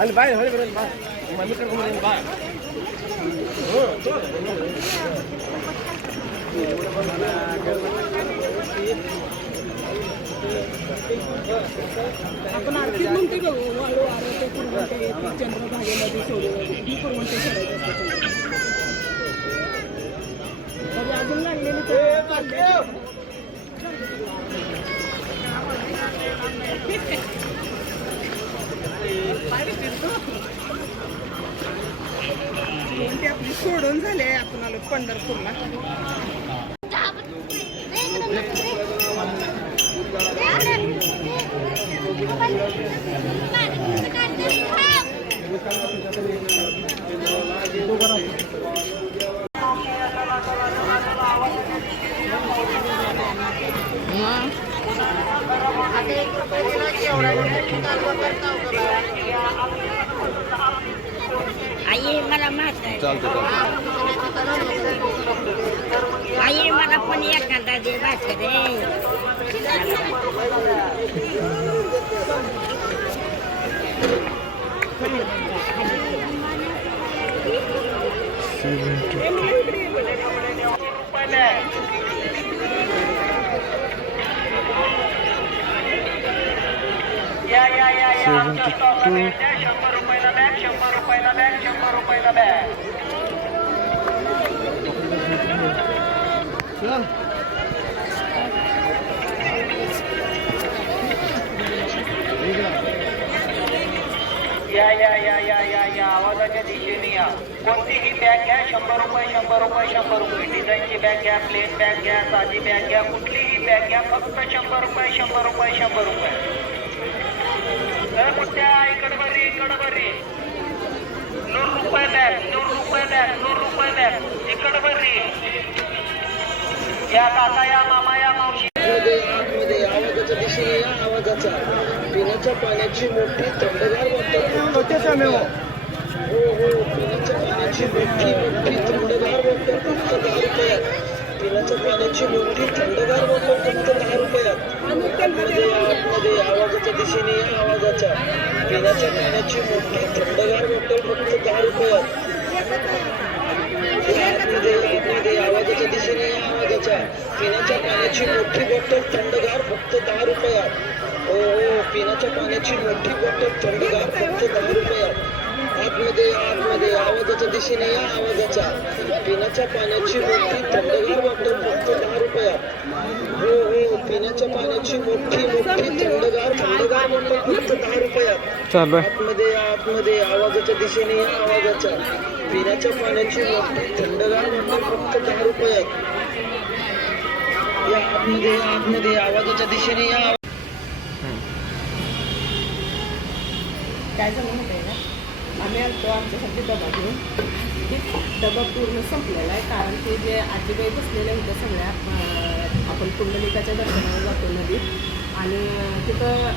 ಅಲ್ಲಿ ಬಾಯ್ ಹೊಳಿ ಬರೋದು ಬಾ ಮಮ್ಮಿ ಕರ್ಕೊಂಡ್ ಬಾ आपण आर्थिक म्हणते का वाळू आरोग्य ते कुरवंटे ते चंद्रभागेमध्ये सोडून ही कुरवंटे सोडायचे असतात तरी अजून लागलेली तर ते आपली सोडून झाले आपण आलो पंढरपूरला. आता एक रुपये आई मला माहीत आहे आई मला पण एखादा दे भाकर रे या या या या आमच्या स्टॉकमध्ये द्या शंभर रुपयाला बॅग शंभर रुपयाला रुपयाला बॅग. या या या या या या. आवाजाच्या दिशेने या. कोणतीही बॅग घ्या. शंभर रुपये शंभर रुपये शंभर रुपये. डिझाईनची बॅग घ्या प्लेन बॅग घ्या साधी बॅग घ्या कुठलीही बॅग घ्या. फक्त शंभर रुपये शंभर रुपये शंभर रुपये. इकडे बरी इकडे बरी नूर रुपये बॅग नूर रुपये बॅग नूर रुपये बॅग. इकडे बरी या काका या मामा या मावशी. आवाजाच्या दिशेने या आवाजाचा. पिण्याच्या पाण्याची मोठी थंडगार बॉटल हो हो. पिण्याच्या पाण्याची मोठी मोठी थंडगार रुपयात पिण्याच्या पाण्याची मोठी थंडगार बॉटल फक्त दहा रुपयात. आतमध्ये आतमध्ये आवाजाच्या दिशेने या आवाजाच्या. पिण्याच्या पाण्याची मोठी थंडगार बॉटल फक्त दहा रुपयात. आतमध्ये आतमध्ये आवाजाच्या दिशेने या आवाजाच्या. पिण्याच्या पाण्याची मोठी बॉटल थंडगार फक्त दहा रुपयात. हो हो पिण्याच्या पाण्याची मोठी बॉटल थंडगार फक्त दहा रुपयात. आतमध्ये आतमध्ये आवाजाच्या दिशेने या आवाजाच्या पिण्याच्या पाण्याची मोठी थंडगार बॉटल फक्त दहा रुपयात. हो हो पिण्याच्या पाण्याची मोठी मोठी थंडगार थंडगार बॉटल फक्त दहा रुपयात. चालू आतमध्ये आतमध्ये आवाजाच्या दिशेने या आवाजाच्या पिण्याच्या पाण्याची मोठी थंडगार बॉटल फक्त दहा रुपयात. या आतमध्ये आतमध्ये आवाजाच्या दिशेने या काय झालं आहे आम्ही आलतो आमच्यासाठी डबा घेऊन ते डबा पूर्ण संपलेला आहे कारण ते जे आजीबाई बसलेल्या होत्या सगळ्या आपण कुंडलिकाच्या दर्शनाला जातो नदीत. आणि तिथं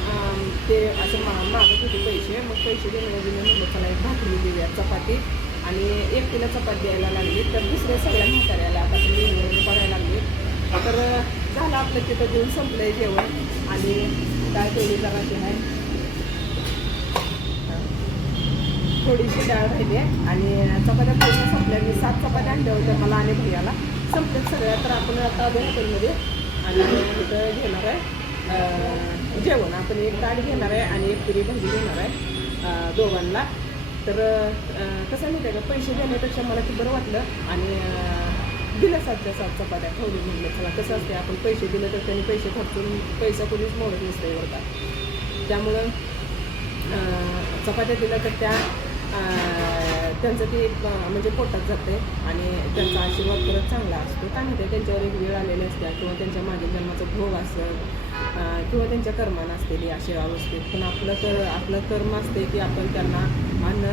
ते असं मा मागत होते पैसे. मग पैसे देण्याऐवजी मी म्हणलं चला एक भाकरी देऊया चपाती. आणि एकटीला चपाती द्यायला लागली. तर दुसऱ्या सगळ्या म्हाताऱ्याला आता तुम्ही पडायला लागले. तर झालं आपलं तिथं देऊन संपलं आहे जेवण. आणि काय तेवढी जराशी आहे थोडीशी डाळ राहिली आहे. आणि चपात्या पूर्ण संपल्या. मी सात चपात्या आणल्या होत्या मला आणि भैयाला संपल्यात सगळ्या. तर आपण आता आलो हॉटेलमध्ये आणि तिथं घेणार आहे जेवण. आपण एक डाळ घेणार आहे आणि एक पुरी भाजी घेणार आहे दोघांना. तर कसं आहे माहिती आहे का? पैसे देण्यापेक्षा मला ते बरं वाटलं. आणि दिलं सातच्या सात चपात्या. ठेवली म्हणलं चला कसं असते आपण पैसे दिलं तर त्यांनी पैसे खर्चून पैसा कोणीच मोडत नसते बरं का? त्यामुळं चपात्या दिल्या तर त्या त्यांचं ते म्हणजे पोटात जाते आणि त्यांचा आशीर्वाद परत चांगला असतो. काय माहिती त्यांच्यावर एक वेळ आलेली असते किंवा त्यांच्या मागील जन्माचा भोग असेल किंवा त्यांच्या कर्मानं असलेली अशी अवस्थेत. पण आपलं तर आपलं कर्म असते की आपण त्यांना अन्न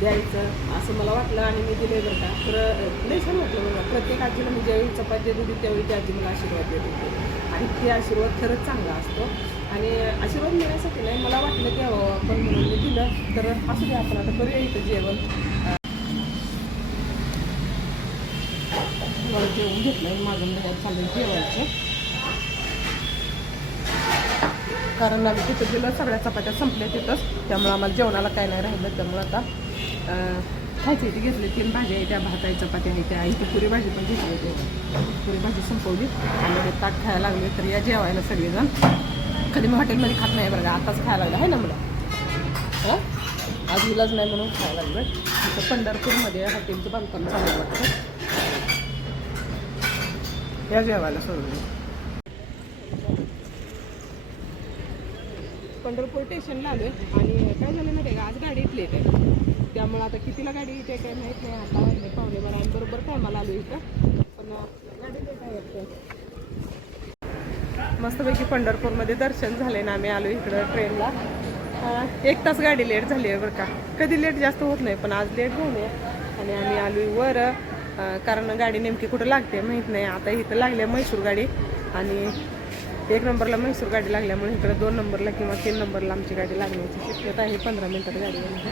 द्यायचं असं मला वाटलं आणि मी दिले बरं का. तर लय छान वाटलं बघा. प्रत्येक आजीला म्हणजे मी ज्यावेळी चपाती देत होती त्यावेळी ती आजी मला आशीर्वाद देत. होती आणि ते आशीर्वाद खरंच चांगला असतो. आणि आशीर्वाद मिळण्यासाठी नाही मला वाटलं की आपण म्हणून मी दिलं. तर असू दे आपण आता करूया इथं जेवण. मला जेवण घेतलं माझं म्हणजे चाललं जेवायचं. कारण आम्ही तिथं गेलो सगळ्या चपात्या संपल्या तिथंच. त्यामुळं आम्हाला जेवणाला काय नाही राहिलं त्यामुळं आता अं, खायची ती घेतली तीन भाज्या आहे त्या भात आहे चपात्या आहे त्या इथे पुरी भाजी पण घेतली होती. पुरी भाजी संपवली आणि ताक ताट खायला लागले तर या जेवायला सगळेजण. कधी मी हॉटेलमध्ये खात नाही बरं का आताच खायला लागलं आहे ना मला? हां? आज इलाज नाही म्हणून खायला लागलं. इथं पंढरपूरमध्ये हॉटेलचं बांधकाम चालू आहे वाटतं. या जेवायला सोडलं पंढरपूर स्टेशनला आलोय आणि काय झालं माहिती आहे का आज गाडी इथली येते त्यामुळे आता कितीला गाडी येते काय माहीत नाही आता पावणे बरोबर टायमाला आलो इथं पण गाडी येते काय येतं मस्तपैकी पंढरपूरमध्ये दर्शन झाले ना आम्ही आलो इकडं ट्रेनला एक तास गाडी लेट झाली आहे बरं का. कधी लेट जास्त होत नाही पण आज लेट झाली आहे. आणि आम्ही आलो वर कारण गाडी नेमकी कुठं लागते माहीत नाही. आता इथं लागली आहे म्हैसूर गाडी आणि एक नंबरला म्हैसूर गाडी लागल्यामुळे इकडं दोन नंबरला किंवा तीन नंबरला आमची गाडी लागण्याची शक्यता आहे. पंधरा मिनिटात गाडी येण्याची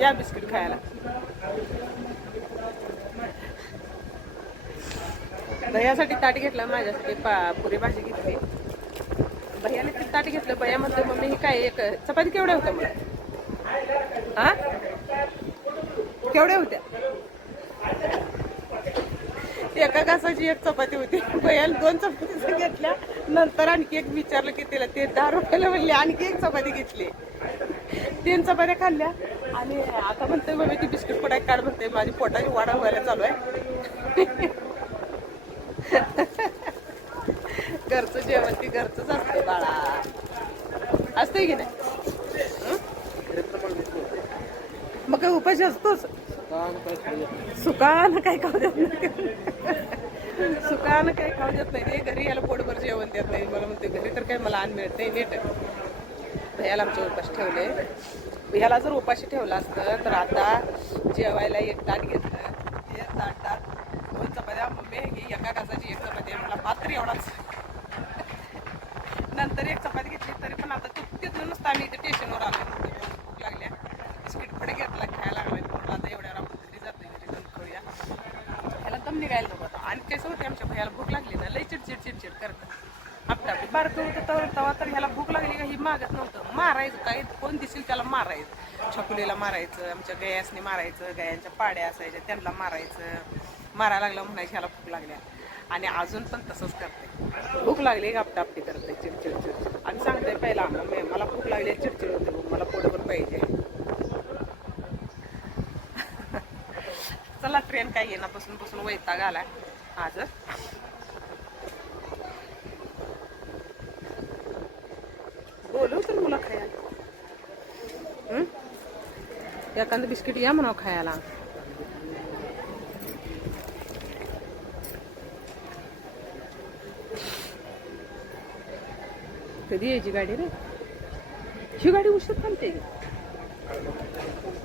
या बिस्किट खायला. दह्यासाठी ताट घेतलं माझ्यासाठी पा पुरी भाजी घेतली. भैयाने ते ताट घेतलं भैया म्हणतो मम्मी ही काय एक चपाती केवढ्या होत्या मला? हा? केवढ्या होत्या? एका घासाची एक चपाती होती. भैयाने दोन चपाती घेतल्या. नंतर आणखी एक विचारलं की तिला ते दहा रुपयाला म्हणले आणखी एक चपाती घेतली. तीन चपात्या खाल्ल्या. आणि आता म्हणते मम्मी ती बिस्किट पोटाय काढ म्हणते माझी पोटाची वाढ व्हायला चालू आहे. घरचं जेवण ती घरचंच असते बाळा. असते की नाही? मग काय उपाशी असतोच सुकान काय खाऊ देत नाही. सुकान काय खाऊ देत नाही. ते घरी याला पोटभर जेवण देत नाही. मला म्हणते घरी तर काय मला अन्न मिळत नाही नीट ह्याला आमच्या उपाशी ठेवले. ह्याला जर उपाशी ठेवलं असतं तर आता जेवायला एक ताट घेतलं. डबे घे ही एका घासाची एक चपाती आहे. मला भात तरी एवढाच नंतर एक चपाती घेतली तरी पण आता तू तिथून नुसतं आम्ही इथे स्टेशनवर आलो भूक लागल्या बिस्किट पुढे घेतला खायला लागलाय. म्हणलं आता एवढ्यावर आपण घरी जात घरी जाऊन खाऊया. ह्याला दम निघायला नको आता. आणि कसं होते आमच्या भैयाला भूक लागली ना लई चिडचिड चिडचिड करतात. आपलं आपलं बारकं होतं तेव्हा तवा तर ह्याला भूक लागली का ही मागत नव्हतं. मारायचं काय? कोण दिसेल त्याला मारायचं? छकुलीला मारायचं आमच्या गयासने मारायचं गयांच्या पाड्या असायच्या त्यांना मारायचं. मारा लागलं म्हणायची ह्याला भूक लागल्या. आणि अजून पण तसंच करते. भूक लागली गापटापटी करते चिडचिड चिडचिड. आणि सांगते पहिला मला भूक लागली चिडचिड होते भूक मला पोटभर पाहिजे. चला ट्रेन काय येणार बसून बसून वैताग आलाय. आज. बोलू तर मुलं खायला. एखादं बिस्किट या म्हणावं खायला. कधी यायची गाडी रे? ही गाडी उशीर थांबते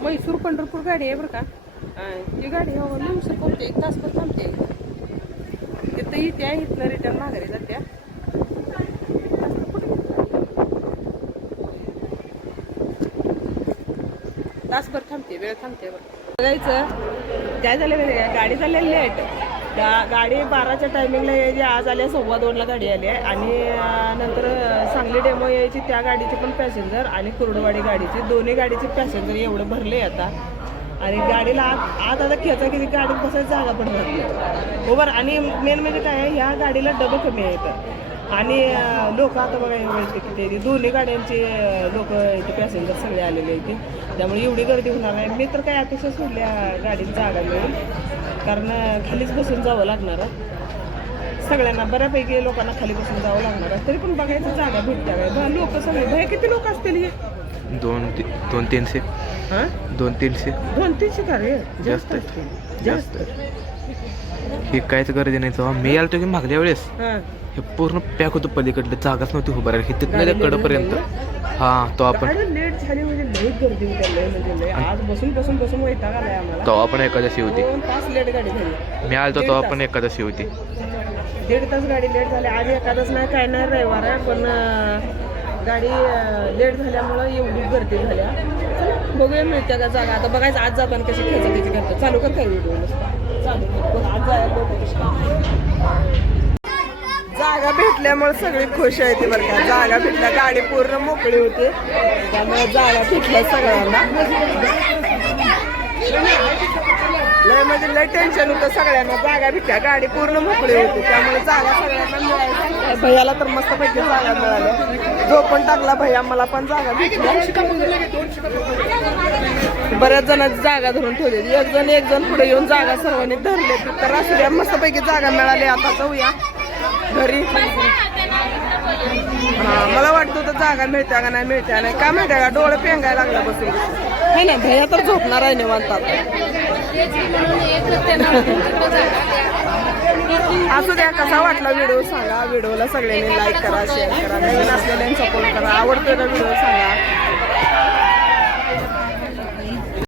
म्हैसूर पंढरपूर गाडी आहे बरं का? ही गाडी हो उशीर थांबते एक तासभर थांबते. तिथं इथे आहे इथनं रिटर्न माघारी जात्या तासभर थांबते वेळ थांबते बरं. बघायचं. काय झालं आहे गाडी झालेली लेट गा गाडी बाराच्या टायमिंगला यायची आज आल्या सव्वा दोनला गाडी आली आहे. आणि नंतर सांगली डेमो यायची त्या गाडीचे पण पॅसेंजर आणि कुर्डवाडी गाडीचे. दोन्ही गाडीचे पॅसेंजर एवढं भरले आता. आणि गाडीला आत आत आता खेचा की गाडीत बसायची जागा पण नाही. हो बरं. आणि मेन म्हणजे काय आहे ह्या गाडीला डबं कमी आहेत आणि लोक आता बघा एवढे किती दोन्ही गाड्यांचे लोक इथे पॅसेंजर सगळे आलेले आहेत. त्यामुळे एवढी गर्दी होणार नाही. मी तर काय अपेक्षा सोडल्या गाडीत जागा मिळून. कारण खालीच बसून जावं लागणार. सगळ्यांना बऱ्यापैकी लोकांना खाली बसून जावं लागणार. तरी पण बघायचं जागा भेटत्या काय? लोक सगळे भय किती लोक असतील हे? दोन दोन तीनशे. हां? दोन तीनशे. दोन तीनशे का रे? जास्त. जास्त. हे काहीच गर्दी नाही तेव्हा. मी आलतो की मागल्या वेळेस. हा. पूर्ण पॅक होतं पलीकडलं. जागाच नव्हती उभं राहिली तिथनं त्या कडपर्यंत. हा तो आपण गाडी लेट झाली म्हणजे लय म्हणजे लय आज बसून बसून बसून वैताग आलाय आम्हाला. तेव्हा पण एकादशी होती. दोन तास लेट गाडी झाली. मी आलतो तेव्हा पण एकादशी होती. दीड तास गाडी लेट झाली. आज एखादच नाही काय नाही रविवार आहे पण गाडी लेट झाल्यामुळं एवढी गर्दी झाल्या. बघूया मिळते का जागा. आता बघायचं आज जाताना कशी खेचाखेची करतो चालू कर काय व्हिडिओ चालू आज जायला जागा भेटल्यामुळे सगळी खुश आहे ती बरं का. जागा भेटल्या गाडी पूर्ण मोकळी होती. त्यामुळे जागा भेटल्या सगळ्यांना. लय म्हणजे लय टेन्शन होतं सगळ्यांना. जागा भेटल्या गाडी पूर्ण मोकळी होती. त्यामुळे जागा सगळ्यांना मिळायची भैयाला तर मस्त पैकी जागा मिळाल्या जो पण टाकला भैया मला पण जागा भेटली. बऱ्याच जणांची जागा धरून ठेवली. एक जण एक जण पुढे येऊन जागा सर्वांनी धरले. तर असू द्या मस्त पैकी जागा मिळाली. आता जाऊया घरी. हा मला वाटतं तर जागा मिळत्या का नाही मिळत्या नाही. का माहिती का? डोळे पेंगायला लागला बसून. हे ना? भैया तर झोपणार आहे निवांत आता. असू द्या कसा वाटला व्हिडिओ सांगा. व्हिडिओला सगळ्यांनी लाईक करा शेअर करा. नवीन असलेल्यांनी सपोर्ट करा. आवडतोय का व्हिडिओ सांगा.